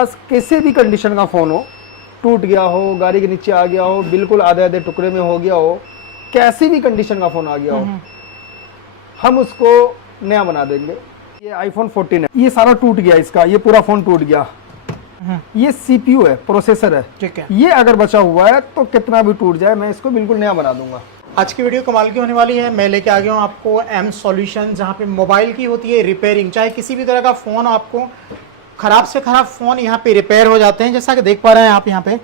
बस किसी भी कंडीशन का फ़ोन हो, टूट गया हो, गाड़ी के नीचे आ गया हो, बिल्कुल आधे आधे टुकड़े में हो गया हो, कैसी भी कंडीशन का फ़ोन आ गया हो, हम उसको नया बना देंगे। ये आईफोन 14 है, ये सारा टूट गया, इसका ये पूरा फ़ोन टूट गया। ये सीपीयू है, प्रोसेसर है, ठीक है। ये अगर बचा हुआ है तो कितना भी टूट जाए मैं इसको बिल्कुल नया बना दूंगा। आज की वीडियो कमाल की होने वाली है। मैं लेके आ गया हूँ आपको एम सॉल्यूशन, जहाँ पे मोबाइल की होती है रिपेयरिंग। चाहे किसी भी तरह का फ़ोन आपको ख़राब से ख़राब फ़ोन यहाँ पे रिपेयर हो जाते हैं। जैसा कि देख पा रहे हैं आप, यहाँ पे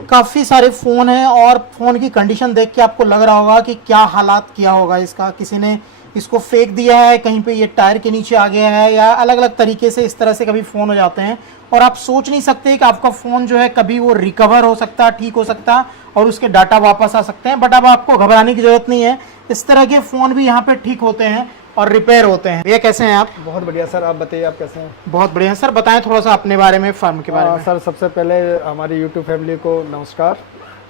काफ़ी सारे फ़ोन हैं और फ़ोन की कंडीशन देख के आपको लग रहा होगा कि क्या हालात किया होगा इसका। किसी ने इसको फेंक दिया है, कहीं पे ये टायर के नीचे आ गया है, या अलग अलग तरीके से इस तरह से कभी फ़ोन हो जाते हैं और आप सोच नहीं सकते कि आपका फ़ोन जो है कभी वो रिकवर हो सकता, ठीक हो सकता और उसके डाटा वापस आ सकते हैं। बट अब आपको घबराने की ज़रूरत नहीं है, इस तरह के फ़ोन भी यहाँ पे ठीक होते हैं और रिपेयर होते हैं। भैया कैसे हैं आप? बहुत बढ़िया सर, आप बताइए आप कैसे हैं? बहुत बढ़िया सर। बताएं थोड़ा सा अपने बारे में, फर्म के बारे में। सर सबसे पहले हमारी यूट्यूब फैमिली को नमस्कार।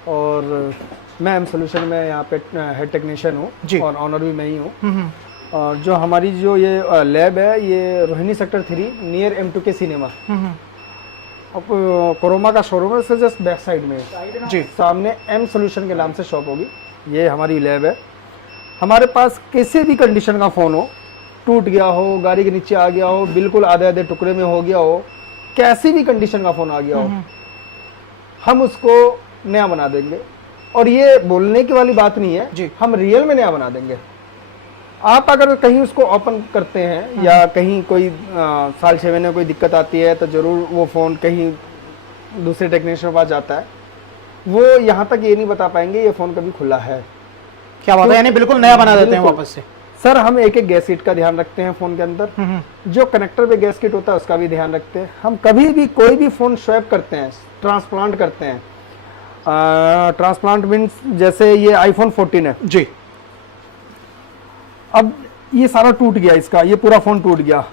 और मैं एम सोल्यूशन में यहाँ पे हेड टेक्नीशियन हूँ और ऑनर भी मैं ही हूँ। और जो हमारी जो ये लैब है, ये Rohini sector 3 near M2K cinema, अब कोरोमा का शोरूम है, उससे जस्ट बैक साइड में जी, सामने एम सोल्यूशन के नाम से शॉप होगी। ये हमारी लैब है। हमारे पास किसी भी कंडीशन का फ़ोन हो, टूट गया हो, गाड़ी के नीचे आ गया हो, बिल्कुल आधे आधे टुकड़े में हो गया हो, कैसी भी कंडीशन का फ़ोन आ गया हो, हम उसको नया बना देंगे। और ये बोलने की वाली बात नहीं है जी, हम रियल में नया बना देंगे। आप अगर कहीं उसको ओपन करते हैं या कहीं कोई साल 6 महीने कोई दिक्कत आती है तो ज़रूर वो फ़ोन कहीं दूसरे टेक्नीशियन के पास जाता है, वो यहाँ तक ये नहीं बता पाएंगे ये फ़ोन कभी खुला है। क्या बात है, यानी बिल्कुल नया बना देते हैं वापस से। सर हम एक एक गैस किट का ध्यान रखते हैं फ़ोन के अंदर, जो कनेक्टर पे गैस किट होता है उसका भी ध्यान रखते हैं। हम कभी भी कोई भी फ़ोन स्वैप करते हैं, ट्रांसप्लांट करते हैं। ट्रांसप्लांट मीन्स जैसे ये आईफोन 14 है जी, अब ये सारा टूट गया, इसका ये पूरा फ़ोन टूट गया।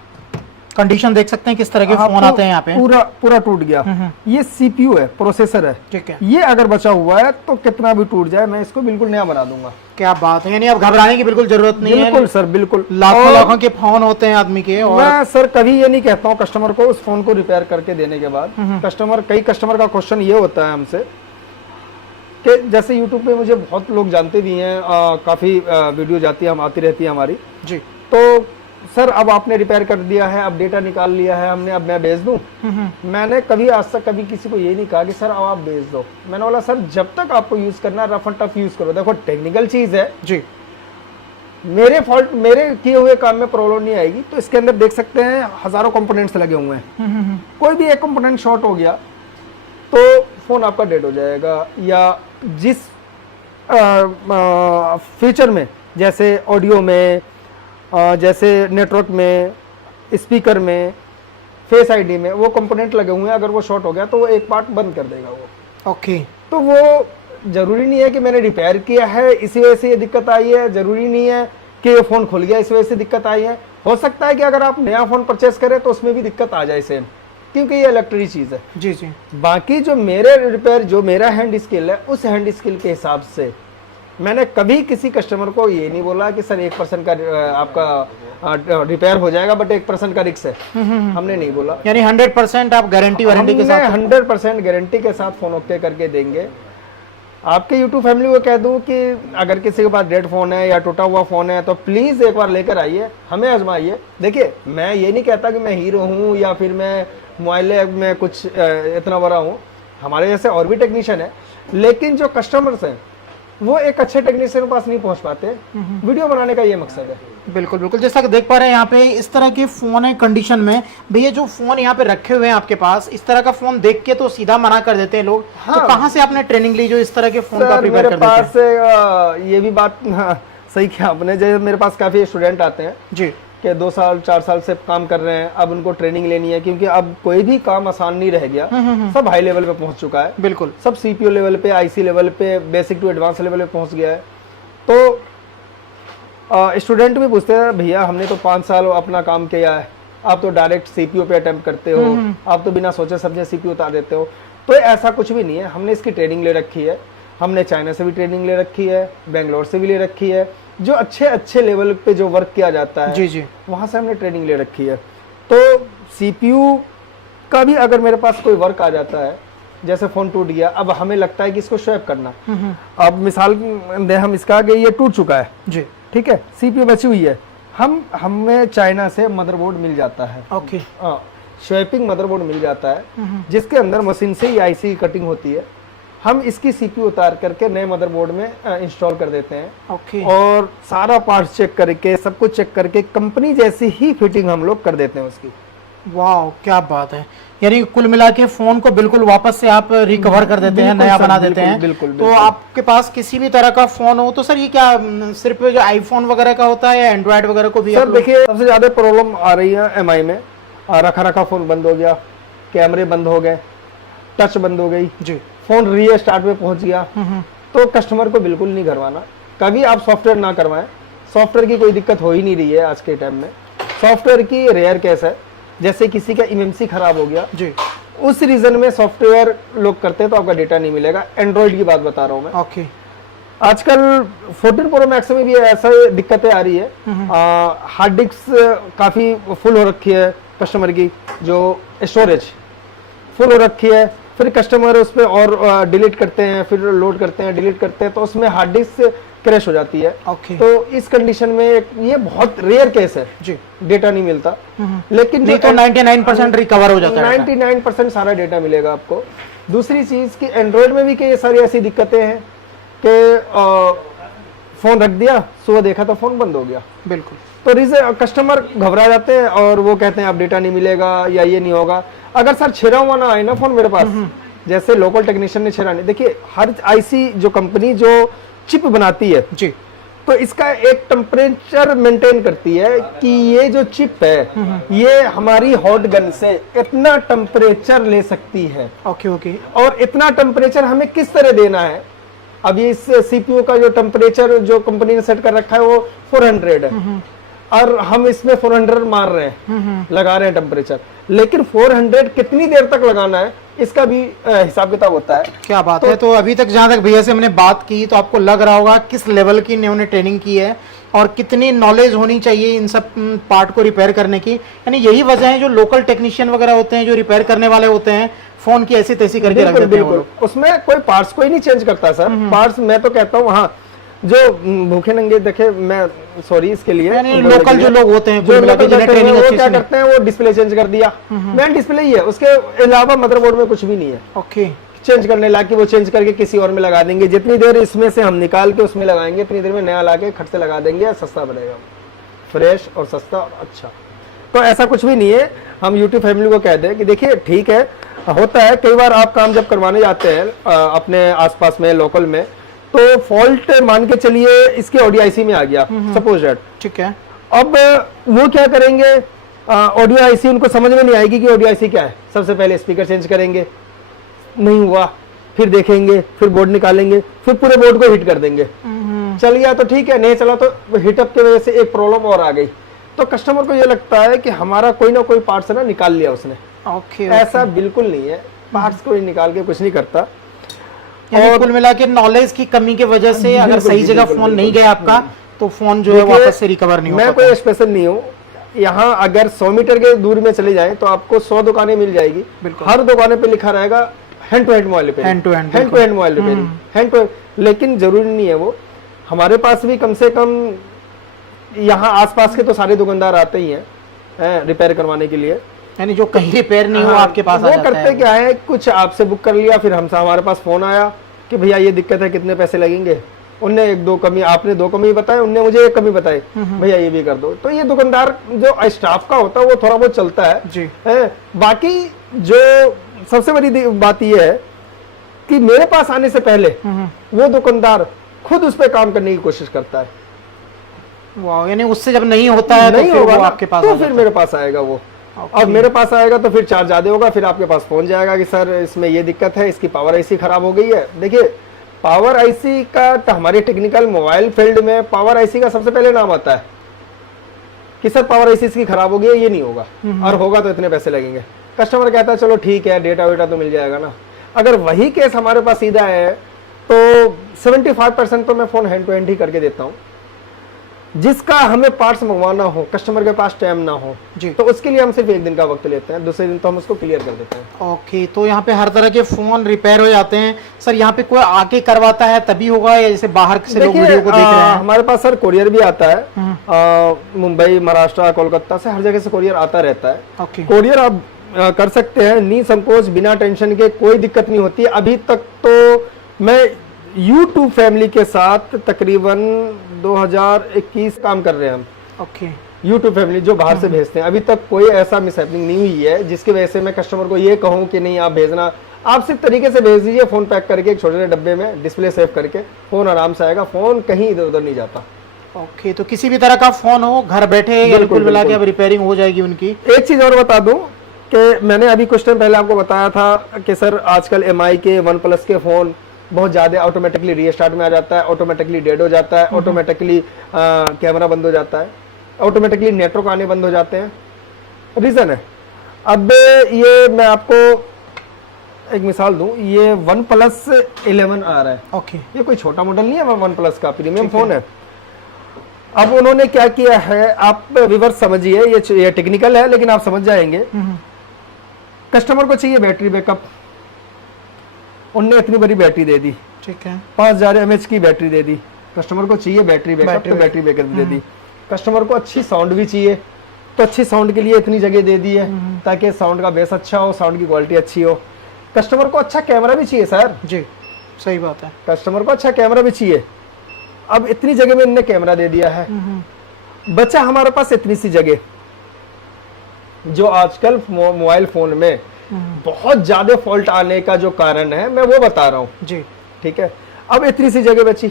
कंडीशन देख सकते हैं किस तरह के फ़ोन आते हैं यहाँ पे। पूरा टूट गया। ये सीपीयू है, प्रोसेसर है, ठीक है। ये अगर बचा हुआ है तो कितना भी टूट जाए मैं इसको बिल्कुल नया बना दूंगा। क्या बात है, यानी अब घबराने की बिल्कुल जरूरत नहीं है। बिल्कुल सर, बिल्कुल। लाखों लाखों के फोन होते हैं आदमी के। और मैं सर कभी ये नहीं कहता हूँ कस्टमर को उस फोन को रिपेयर करके देने के बाद, कई कस्टमर का क्वेश्चन ये होता है हमसे कि जैसे यूट्यूब पे मुझे बहुत लोग जानते भी हैं, काफ़ी वीडियो जाती है, हम आती रहती है हमारी जी, तो सर अब आपने रिपेयर कर दिया है, अब डेटा निकाल लिया है हमने, अब मैं भेज दूं। मैंने कभी आज तक कभी किसी को ये नहीं कहा कि सर अब आप भेज दो। मैंने बोला सर जब तक आपको यूज करना है रफ एंड टफ यूज करो। देखो टेक्निकल चीज है जी, मेरे फॉल्ट, मेरे किए हुए काम में प्रॉब्लम नहीं आएगी। तो इसके अंदर देख सकते हैं हजारों कंपोनेंट्स लगे हुए हैं, कोई भी एक कंपोनेंट शॉर्ट हो गया तो फोन आपका डेड हो जाएगा। या जिस फीचर में, जैसे ऑडियो में, जैसे नेटवर्क में, स्पीकर में, फेस आईडी में वो कंपोनेंट लगे हुए हैं, अगर वो शॉर्ट हो गया तो वो एक पार्ट बंद कर देगा वो। ओके, तो वो जरूरी नहीं है कि मैंने रिपेयर किया है इसी वजह से ये दिक्कत आई है, जरूरी नहीं है कि ये फ़ोन खुल गया इस वजह से दिक्कत आई है। हो सकता है कि अगर आप नया फ़ोन परचेस करें तो उसमें भी दिक्कत आ जाए सेम, क्योंकि ये इलेक्ट्रिक चीज़ है जी जी। बाकी जो मेरे रिपेयर, जो मेरा हैंड स्किल है, उस हैंड स्किल के हिसाब से मैंने कभी किसी कस्टमर को ये नहीं बोला कि सर 1% का आपका रिपेयर हो जाएगा बट 1% का रिस्क है, हमने नहीं बोला। यानी 100% आप गारंटी वारंटी के साथ, 100% गारंटी के साथ फोन ओके करके देंगे। आपके यूट्यूब फैमिली को कह दूं कि अगर किसी के पास डेड फोन है या टूटा हुआ फोन है तो प्लीज एक बार लेकर आइए, हमें आजमाइए। देखिए मैं ये नहीं कहता कि मैं हीरो हूँ या फिर मैं मोबाइल में कुछ इतना बड़ा हूँ, हमारे जैसे और भी टेक्नीशियन है, लेकिन जो कस्टमर्स हैं वो एक अच्छे टेक्नीशियन के पास नहीं पहुंच पाते। वीडियो बनाने का ये मकसद है। बिल्कुल बिल्कुल, जैसा कि देख पा रहे हैं यहाँ पे इस तरह के फोन है कंडीशन में। भैया जो फोन यहाँ पे रखे हुए हैं आपके पास, इस तरह का फोन देख के तो सीधा मना कर देते हैं लोग। हाँ। तो कहाँ से आपने ट्रेनिंग ली जो इस तरह के फोन का प्रिपेयर कर देते हैं? मेरे पास ये भी बात सही किया आपने, जैसे मेरे पास काफी स्टूडेंट आते हैं जी कि 2 साल 4 साल से काम कर रहे हैं, अब उनको ट्रेनिंग लेनी है, क्योंकि अब कोई भी काम आसान नहीं रह गया, सब हाई लेवल पे पहुंच चुका है। बिल्कुल, सब सीपीयू लेवल पे, आईसी लेवल पे, बेसिक टू एडवांस लेवल पे पहुंच गया है। तो स्टूडेंट भी पूछते हैं भैया हमने तो 5 साल अपना काम किया है, आप तो डायरेक्ट सीपीयू पे अटेम्प्ट करते हो, आप तो बिना सोचे समझे सीपीयू उतार देते हो। तो ऐसा कुछ भी नहीं है, हमने इसकी ट्रेनिंग ले रखी है। हमने चाइना से भी ट्रेनिंग ले रखी है, बेंगलोर से भी ले रखी है, जो अच्छे लेवल पे जो वर्क किया जाता है जी जी, वहाँ से हमने ट्रेनिंग ले रखी है। तो सीपीयू कभी अगर मेरे पास कोई वर्क आ जाता है, जैसे फोन टूट गया, अब हमें लगता है कि इसको स्वैप करना, अब मिसाल दे हम इसका कि ये टूट चुका है जी, ठीक है, सीपीयू बची हुई है, हमें चाइना से मदरबोर्ड मिल जाता है, ओके, स्वैपिंग मदरबोर्ड मिल जाता है जिसके अंदर मशीन से ही आईसी की कटिंग होती है, हम इसकी सीपीयू उतार करके नए मदरबोर्ड में इंस्टॉल कर देते हैं, ओके, और सारा पार्ट्स चेक करके सब कुछ चेक करके कंपनी जैसी ही फिटिंग हम लोग कर देते हैं उसकी। वाह क्या बात है, यानी कुल मिला के फोन को बिल्कुल वापस से आप रिकवर कर देते हैं, नया बना देते हैं। बिल्कुल, तो आपके पास किसी भी तरह का फोन हो तो सर ये क्या सिर्फ जो आईफोन वगैरह का होता है या एंड्रॉइड वगैरह को भी? सर देखिए, सबसे ज्यादा प्रॉब्लम आ रही है एमआई में, रखा रखा फोन बंद हो गया, कैमरे बंद हो गए, टच बंद हो गई जी, फोन रीस्टार्ट में पहुंच गया, तो कस्टमर को बिल्कुल नहीं करवाना, कभी आप सॉफ्टवेयर ना करवाएं। सॉफ्टवेयर की कोई दिक्कत हो ही नहीं रही है आज के टाइम में, सॉफ्टवेयर की रेयर केस है, जैसे किसी का इमएमसी खराब हो गया जी, उस रीजन में सॉफ्टवेयर लोग करते हैं तो आपका डेटा नहीं मिलेगा। एंड्रॉइड की बात बता रहा हूं मैं। ओके, आजकल 14 प्रो मैक्स में भी ऐसा दिक्कतें आ रही है, हार्ड डिस्क काफी फुल हो रखी है कस्टमर की, जो स्टोरेज फुल हो रखी है, फिर कस्टमर उस पर और डिलीट करते हैं, फिर लोड करते हैं, डिलीट करते हैं, तो उसमें हार्ड डिस्क क्रैश हो जाती है। ओके, तो इस कंडीशन में ये बहुत रेयर केस है, जी, डेटा नहीं मिलता, लेकिन नहीं तो 99% रिकवर हो जाता है। 99% सारा डेटा मिलेगा आपको। दूसरी चीज कि एंड्रॉइड में भी कई सारी ऐसी दिक्कतें हैं कि फोन रख दिया, सुबह देखा तो फोन बंद हो गया, बिल्कुल, तो रीजन कस्टमर घबरा जाते हैं और वो कहते हैं अब डेटा नहीं मिलेगा या ये नहीं होगा। अगर सर छिरा हुआ ना आए ना फोन मेरे पास, जैसे लोकल टेक्नीशियन ने छिरा नहीं, देखिए हर आईसी जो कंपनी जो चिप बनाती है जी, तो इसका एक टेम्परेचर मेंटेन करती है कि ये जो चिप है ये हमारी हॉट गन से इतना टेम्परेचर ले सकती है, ओके, ओके, और इतना टेम्परेचर हमें किस तरह देना है। अब ये इस सीपीयू का जो टेम्परेचर जो कंपनी ने सेट कर रखा है वो 400 है, और हम इसमें 400 मार रहे हैं, लगा रहे हैं टेम्परेचर, लेकिन 400 कितनी देर तक लगाना है इसका भी हिसाब किताब होता है। क्या बात है। तो अभी तक जहां तक भैया से हमने बात की तो आपको लग रहा होगा किस लेवल की इन्होंने ट्रेनिंग की है और कितनी नॉलेज होनी चाहिए इन सब पार्ट को रिपेयर करने की। यानी यही वजह है जो लोकल टेक्नीशियन वगैरह होते हैं, जो रिपेयर करने वाले होते हैं, फोन की ऐसी तैसी करके रख देते हैं वो लोग। उसमें कोई पार्ट्स कोई नहीं चेंज करता सर, पार्ट्स मैं तो कहता हूँ हाँ, जो भूखे नंगे देखे, मैं सॉरी इसके लिए, यानी लोकल जो लोग होते हैं, जो कुल मिला के जिन्हें ट्रेनिंग वो अच्छी क्या से नहीं- करते हैं, वो डिस्प्ले चेंज कर दिया, मेन डिस्प्ले ही है, उसके अलावा मदरबोर्ड में कुछ भी नहीं है। ओके, चेंज करने लाके वो चेंज करके किसी और में लगा देंगे, जितनी देर इसमें से हम निकाल के उसमें लगाएंगे इतनी देर में नया लाके खट से लगा देंगे, सस्ता बनेगा, फ्रेश और सस्ता और अच्छा। तो ऐसा कुछ भी नहीं है। हम यूट्यूब फैमिली को कह दें कि देखिए ठीक है, होता है कई बार आप काम जब करवाने जाते हैं अपने आसपास में लोकल में, तो फॉल्ट मान के चलिए इसके ऑडियो आईसी में आ गया सपोज दैट, ठीक है। अब वो क्या करेंगे, ऑडियो आईसी उनको समझ में नहीं आएगी कि ऑडियो आईसी क्या है। सबसे पहले स्पीकर चेंज करेंगे, नहीं हुआ, फिर देखेंगे, फिर बोर्ड निकालेंगे, फिर पूरे बोर्ड को हिट कर देंगे, चल गया तो ठीक है, नहीं चला तो हिटअप की वजह से एक प्रॉब्लम और आ गई। तो कस्टमर को ये लगता है कि हमारा कोई ना कोई पार्ट्स ना निकाल लिया उसने। ओके, ऐसा बिल्कुल नहीं है, पार्ट्स कोई निकाल के कुछ नहीं करता। और कुल मिला के नॉलेज की कमी की वजह से अगर बिल्कुल, सही जगह बिल्कुल, फोन नहीं बिल्कुल। गया आपका तो फोन जो है देखिए, वापस से रिकवर नहीं हो मैं पाता। कोई स्पेशल नहीं हूँ, यहाँ अगर 100 मीटर के दूर में चले जाएं तो आपको 100 दुकानें मिल जाएगी, बिल्कुल। हर दुकान पे लिखा रहेगा hand to hand mobile repairing, hand to hand, hand to hand mobile repairing, hand to, लेकिन जरूरी नहीं है वो। हमारे पास भी कम से कम यहाँ आसपास के तो सारे दुकानदार आते ही हैं रिपेयर करवाने के लिए। यानी जो कहीं रिपेयर नहीं हो हाँ, आपके पास आ वो जाता करते है। क्या है, कुछ आपसे बुक कर लिया, फिर हमसे हमारे पास फोन आया कि भैया ये दिक्कत है, कितने पैसे लगेंगे, उनने एक दो कमी, आपने दो कमी बताए, उनने मुझे एक कमी बताई, भैया ये भी कर दो। तो ये दुकानदार जो स्टाफ का होता है वो थोड़ा बहुत चलता है जी। बाकी जो सबसे बड़ी बात ये है कि मेरे पास आने से पहले वो दुकानदार खुद उस पर काम करने की कोशिश करता है। वाह, यानी उससे जब नहीं होता है नहीं तो फिर होगा वो ना, आपके पास तो आ फिर जाता मेरे पास आएगा वो, और मेरे पास आएगा तो फिर चार्ज ज्यादा होगा, फिर आपके पास पहुंच जाएगा कि सर इसमें ये दिक्कत है, इसकी पावर आईसी खराब हो गई है। देखिए पावर आईसी का तो हमारे टेक्निकल मोबाइल फील्ड में पावर आईसी का सबसे पहले नाम आता है कि सर पावर आईसी इसकी खराब हो गई है, ये नहीं होगा, और होगा तो इतने पैसे लगेंगे। कस्टमर कहता है चलो ठीक है, डेटा वेटा तो मिल जाएगा ना। अगर वही केस हमारे पास सीधा है तो 75% तो मैं फोन हैंड टू हैंड ही करके देता हूँ। जिसका हमें पार्ट्स मंगवाना हो, कस्टमर के पास टाइम ना हो जी। तो उसके लिए हम सिर्फ 1 दिन का वक्त लेते हैं, दूसरे दिन तो हम उसको क्लियर कर देते हैं। ओके, तो यहाँ पे हर तरह के फोन रिपेयर हो जाते हैं सर। यहाँ पे कोई आके करवाता है तभी होगा, या जैसे बाहर से लोग वीडियो को देख रहे हैं? हमारे पास सर कोरियर भी आता है, मुंबई, महाराष्ट्र, कोलकाता से हर जगह से कोरियर आता रहता है। ओके, कोरियर आप कर सकते हैं निसंकोच, बिना टेंशन के, कोई दिक्कत नहीं होती। अभी तक तो मैं YouTube फैमिली के साथ तकरीबन 2021 काम कर रहे हैं हम। ओके, YouTube फैमिली जो बाहर से भेजते हैं, अभी तक कोई ऐसा मिसहैपनिंग नहीं हुई है जिसकी वजह से मैं कस्टमर को ये कहूँ कि नहीं आप भेजना। आप सिर्फ तरीके से भेज दीजिए, फोन पैक करके एक छोटे से डब्बे में, डिस्प्ले सेव करके, फोन आराम से आएगा, फोन कहीं इधर उधर नहीं जाता। ओके, तो किसी भी तरह का फोन हो घर बैठे बिल्कुल मिला के अब रिपेयरिंग हो जाएगी उनकी। एक चीज और बता दूं कि मैंने अभी कुछ टाइम पहले आपको बताया था कि सर आजकल MI के, OnePlus के फोन बहुत ज्यादा ऑटोमेटिकली रीस्टार्ट में आ जाता है, ऑटोमेटिकली डेड हो जाता है, ऑटोमेटिकली कैमरा बंद हो जाता है, ऑटोमेटिकली नेटवर्क आने बंद हो जाते हैं। रीजन है, अब ये मैं आपको एक मिसाल दूं, ये OnePlus 11 आ रहा है। ओके, ये कोई छोटा मॉडल नहीं है, OnePlus का प्रीमियम फोन है। अब उन्होंने क्या किया है, आप व्यूअर्स समझिए, ये टेक्निकल है लेकिन आप समझ जाएंगे। कस्टमर को चाहिए बैटरी बैकअप, उनने इतनी बड़ी बैटरी दे दी, ठीक है, 5000 mAh की बैटरी दे दी। कस्टमर को चाहिए बैटरी बैकअप, तो बैटरी बैकअप दे दी। कस्टमर को अच्छी साउंड भी चाहिए, तो अच्छी साउंड के लिए इतनी जगह दे दी है ताकि साउंड का बेस अच्छा हो, साउंड की क्वालिटी अच्छी हो। कस्टमर को अच्छा कैमरा भी चाहिए सर जी, सही बात है, कस्टमर को अच्छा कैमरा भी चाहिए। अब इतनी जगह में इनने कैमरा दे दिया है, बचा हमारे पास इतनी सी जगह, जो आजकल मोबाइल फोन में बहुत ज्यादा फॉल्ट आने का जो कारण है मैं वो बता रहा हूँ जी। ठीक है, अब इतनी सी जगह बची,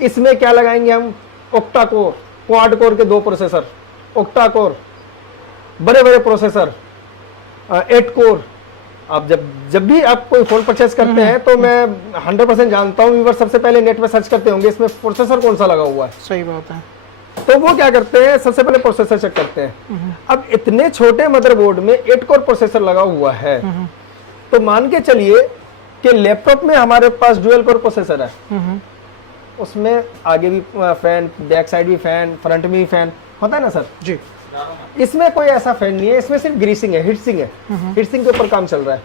इसमें क्या लगाएंगे हम? ऑक्टा कोर, क्वाड कोर के 2 प्रोसेसर, ऑक्टा कोर, बड़े बड़े प्रोसेसर, 8 कोर। आप जब भी आप कोई फोन परचेस करते हैं तो मैं 100% जानता हूँ व्यूअर सबसे पहले नेट में सर्च करते होंगे इसमें प्रोसेसर कौन सा लगा हुआ है। सही बात है, तो वो क्या करते हैं, सबसे पहले प्रोसेसर चेक करते हैं। अब इतने छोटे मदरबोर्ड में 8 कोर प्रोसेसर लगा हुआ है, तो मान के चलिए कि लैपटॉप में हमारे पास डुअल कोर प्रोसेसर है, उसमें आगे भी फैन, बैक साइड भी फैन, फ्रंट में भी फैन होता है ना सर जी। इसमें कोई ऐसा फैन नहीं है, इसमें सिर्फ ग्रीसिंग है, हीटसिंग है, हीटसिंग के ऊपर काम चल रहा है।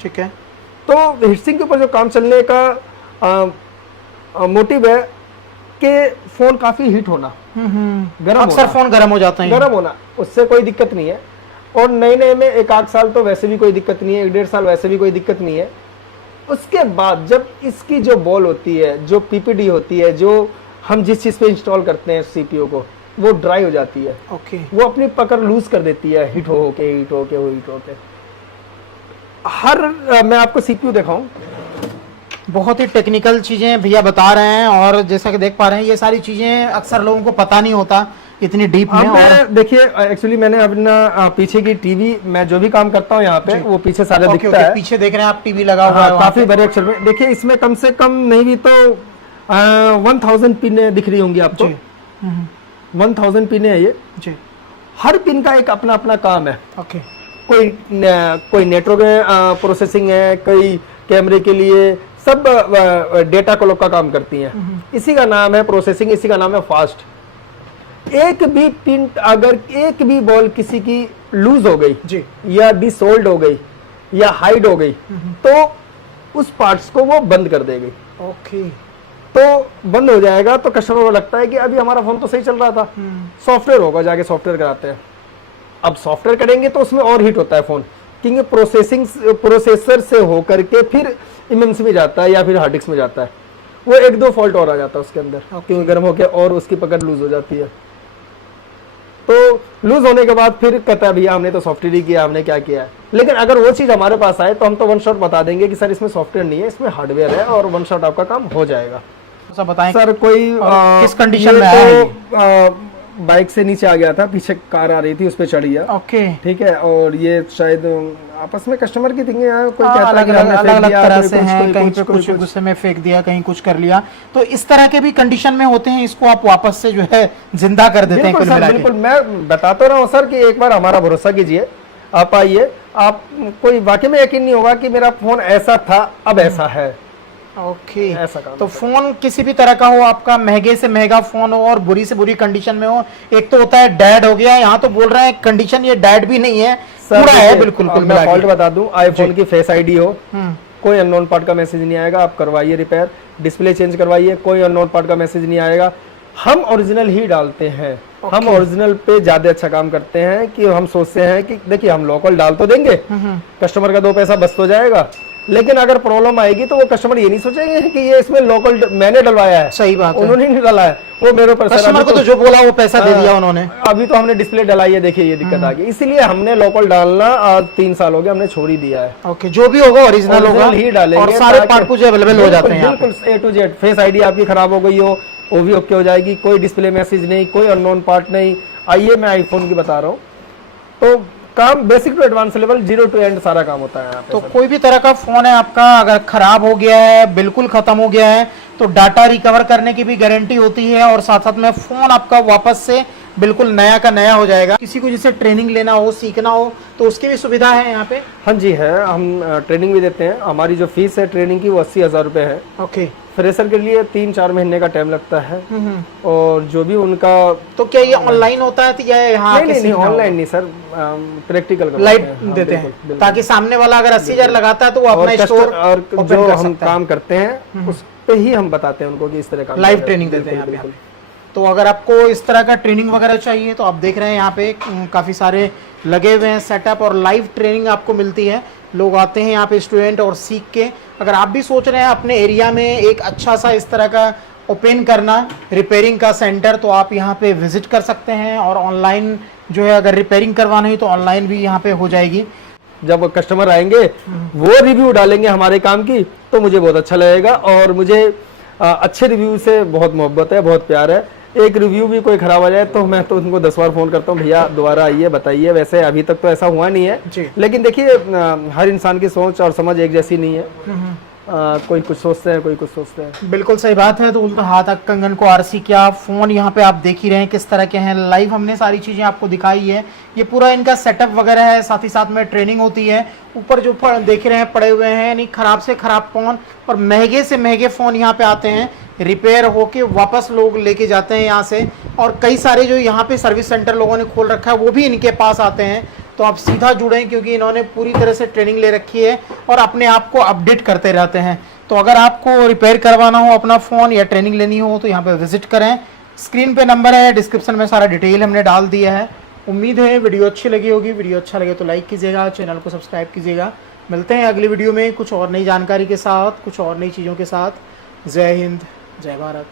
ठीक है, तो हीटसिंग के ऊपर जो काम चलने का मोटिव है कि फोन काफी हीट होना, गर्म अक्सर होना, फोन गर्म हो जाते हैं, गर्म होना, उससे कोई दिक्कत नहीं है। और नए नए में 1-8 साल तो वैसे भी कोई दिक्कत नहीं है, 1-1.5 साल वैसे भी कोई दिक्कत नहीं है। उसके बाद जब इसकी जो बॉल होती है, जो PPD होती है, जो हम जिस चीज पे इंस्टॉल करते हैं CPU को, वो ड्राई हो जाती है, ओके, वो अपनी पकड़ लूज कर देती है, हीट होके। मैं आपको CPU दिखाऊं, बहुत ही टेक्निकल चीजें भैया बता रहे हैं, और जैसा कि देख पा रहे हैं ये सारी चीजें अक्सर लोगों को पता नहीं होता इतनी डीप में। और देखिए एक्चुअली मैंने अपना पीछे की टीवी, मैं जो भी काम करता हूँ यहाँ पे, वो पीछे सारा दिखता है। पीछे देख रहे हैं आप टीवी लगा हुआ है, काफी बड़े अक्षर में देखिए, इसमें कम से कम नहीं भी तो 1000 पिन दिख रही होंगी आपको। 1000 पिन है ये जी। हर पिन का एक अपना अपना काम है। ओके, कोई नेटवर्क प्रोसेसिंग है, कोई कैमरे के लिए, सब डेटा क्लॉक का काम करती हैं। इसी का नाम है प्रोसेसिंग, इसी का नाम है फास्ट। एक भी पिन, अगर एक भी बॉल किसी की लूज हो गई जी, या डिसोल्ड हो गई या हाइड हो गई, तो उस पार्ट्स को वो बंद कर देगी। ओके, तो बंद हो जाएगा, तो कस्टमर को लगता है कि अभी हमारा फोन तो सही चल रहा था, सॉफ्टवेयर होगा, जाके सॉफ्टवेयर कराते हैं। अब सॉफ्टवेयर करेंगे तो उसमें और हीट होता है फोन, क्योंकि प्रोसेसर से होकर के फिर इमेम्स में जाता है या फिर हार्ड डिस्क में जाता है, वो 1-2 फॉल्ट और आ जाता है उसके अंदर, क्योंकि गर्म होकर और उसकी पकड़ लूज हो जाती है। तो लूज होने के बाद फिर कहता है भैया हमने तो सॉफ्टवेयर ही किया, हमने क्या किया है। लेकिन अगर वो चीज हमारे पास आए तो हम तो वन शॉट बता देंगे कि सर इसमें सॉफ्टवेयर नहीं है, इसमें हार्डवेयर है, और वन शॉट आपका काम हो जाएगा। सर बताएं सर कोई किस कंडीशन में ये आया तो बाइक से नीचे आ गया था, पीछे कार आ रही थी, उस पर चढ़ गया। ओके, ठीक है, और ये शायद आपस में कस्टमर की थिंकिंग है, कोई कहता है अलग कि हमने फेंक अलग दिया, तरह कोई से कुछ, हैं, कोई कहीं कुछ, पे कोई कुछ कुछ। गुस्से में फेंक दिया, कहीं कुछ कर लिया। तो इस तरह के भी कंडीशन में होते हैं, इसको आप वापस से जो है जिंदा कर देते हैं बिल्कुल कुल सर, मिला बिल्कुल। के। मैं बताता रहा हूँ सर कि एक बार हमारा भरोसा कीजिए, आप आइए, आप कोई वाकई में यकीन नहीं होगा कि मेरा फोन ऐसा था अब ऐसा है। ओके, ऐसा काम तो होता फोन किसी भी तरह का हो, आपका महंगे से महंगा फोन हो और बुरी से बुरी कंडीशन में हो, एक तो होता है डेड हो गया, यहाँ तो बोल रहे हैं कंडीशन ये डेड भी नहीं है, सर, पूरा है देखिए, बिल्कुल कुल मैं मिला फॉल्ट के। बता दूं, आईफोन की फेस आईडी हो, हम्म, कोई अननोन पार्ट का मैसेज नहीं आएगा, आप करवाइए रिपेयर, डिस्प्ले चेंज करवाइए, कोई अननोन पार्ट का मैसेज नहीं आएगा। हम ओरिजिनल ही डालते हैं, हम ओरिजिनल पे ज्यादा अच्छा काम करते हैं कि हम सोचते हैं कि देखिए हम लोकल डाल तो देंगे, कस्टमर का 2 पैसा बच तो जाएगा, लेकिन अगर प्रॉब्लम आएगी तो वो कस्टमर ये नहीं सोचेंगे कि ये इसमें लोकल मैंने डलवाया है, सही बात है। उन्होंने नहीं डाला है, वो मेरे ऊपर। कस्टमर को तो जो बोला वो पैसा दे दिया उन्होंने। अभी तो हमने डिस्प्ले डलाई है, देखिए ये दिक्कत आ गई, इसलिए हमने लोकल डालना आज 3 साल हो गए, हमने छोड़ ही दिया है। ओके, जो भी होगा ओरिजिनल होगा ही डालेंगे और सारे ताकि- पार्ट कुछ अवेलेबल हो जाते हैं यहाँ पे। बिल्कुल A to Z। Face ID आपकी खराब हो गई हो वो भी ओके हो जाएगी, कोई डिस्प्ले मैसेज नहीं, कोई अननोन पार्ट नहीं। आइए मैं आईफोन की बता रहा हूँ, तो काम basic to advance level, 0 to end सारा काम होता है यहाँ पे। तो कोई भी तरह का फोन है आपका अगर खराब हो गया है, बिल्कुल खत्म हो गया है, तो डाटा रिकवर करने की भी गारंटी होती है और साथ साथ में फोन आपका वापस से बिल्कुल नया का नया हो जाएगा। किसी को जैसे ट्रेनिंग लेना हो, सीखना हो, तो उसकी भी सुविधा है यहाँ पे। हाँ जी है, हम ट्रेनिंग भी देते हैं। हमारी जो फीस है ट्रेनिंग की वो 80,000 रुपये है। ओके, फ्रेशर के लिए 3-4 महीने का टाइम लगता है, और जो भी उनका तो क्या ये ऑनलाइन होता है या यहाँ नहीं ऑनलाइन नहीं सर, प्रैक्टिकल लाइव देते हैं ताकि सामने वाला अगर 80,000 लगाता है तो वो अपना स्टोर और जो हम काम करते हैं उस पे ही हम बताते हैं उनको कि इस तरह का लाइव ट्रेनिंग देते हैं यहाँ पे। तो अगर आपको इस तरह का ट्रेनिंग वगैरह चाहिए तो आप देख रहे हैं यहाँ पे काफ़ी सारे लगे हुए हैं सेटअप और लाइव ट्रेनिंग आपको मिलती है। लोग आते हैं यहाँ पे स्टूडेंट और सीख के, अगर आप भी सोच रहे हैं अपने एरिया में एक अच्छा सा इस तरह का ओपन करना रिपेयरिंग का सेंटर, तो आप यहाँ पे विजिट कर सकते हैं। और ऑनलाइन जो है अगर रिपेयरिंग करवाना है तो ऑनलाइन भी यहाँ पे हो जाएगी। जब कस्टमर आएंगे वो रिव्यू डालेंगे हमारे काम की, तो मुझे बहुत अच्छा लगेगा। और मुझे अच्छे रिव्यू से बहुत मोहब्बत है, बहुत प्यार है। एक रिव्यू भी कोई खराब आ जाए तो मैं तो उनको 10 बार फोन करता हूँ, भैया दोबारा आइए बताइए। वैसे अभी तक तो ऐसा हुआ नहीं है, लेकिन देखिए हर इंसान की सोच और समझ एक जैसी नहीं है। कोई कुछ सोचते हैं, कोई कुछ सोचते हैं। बिल्कुल सही बात है। तो उनका हाथ तक कंगन को आरसी, क्या फोन यहाँ पे आप देख ही रहे हैं किस तरह के हैं। लाइव हमने सारी चीजें आपको दिखाई है, ये पूरा इनका सेटअप वगैरह है, साथ ही साथ में ट्रेनिंग होती है। ऊपर जो देख रहे हैं पड़े हुए हैं, यानी खराब से खराब फोन और महंगे से महंगे फोन यहाँ पे आते हैं, रिपेयर होके वापस लोग लेके जाते हैं यहाँ से। और कई सारे जो यहाँ पे सर्विस सेंटर लोगों ने खोल रखा है वो भी इनके पास आते हैं। तो आप सीधा जुड़ें क्योंकि इन्होंने पूरी तरह से ट्रेनिंग ले रखी है और अपने आप को अपडेट करते रहते हैं। तो अगर आपको रिपेयर करवाना हो अपना फ़ोन या ट्रेनिंग लेनी हो तो यहाँ पे विजिट करें। स्क्रीन पे नंबर है, डिस्क्रिप्शन में सारा डिटेल हमने डाल दिया है। उम्मीद है वीडियो अच्छी लगी होगी। वीडियो अच्छा लगे तो लाइक कीजिएगा, चैनल को सब्सक्राइब कीजिएगा। मिलते हैं अगली वीडियो में कुछ और नई जानकारी के साथ, कुछ और नई चीज़ों के साथ। जय हिंद, जय भारत।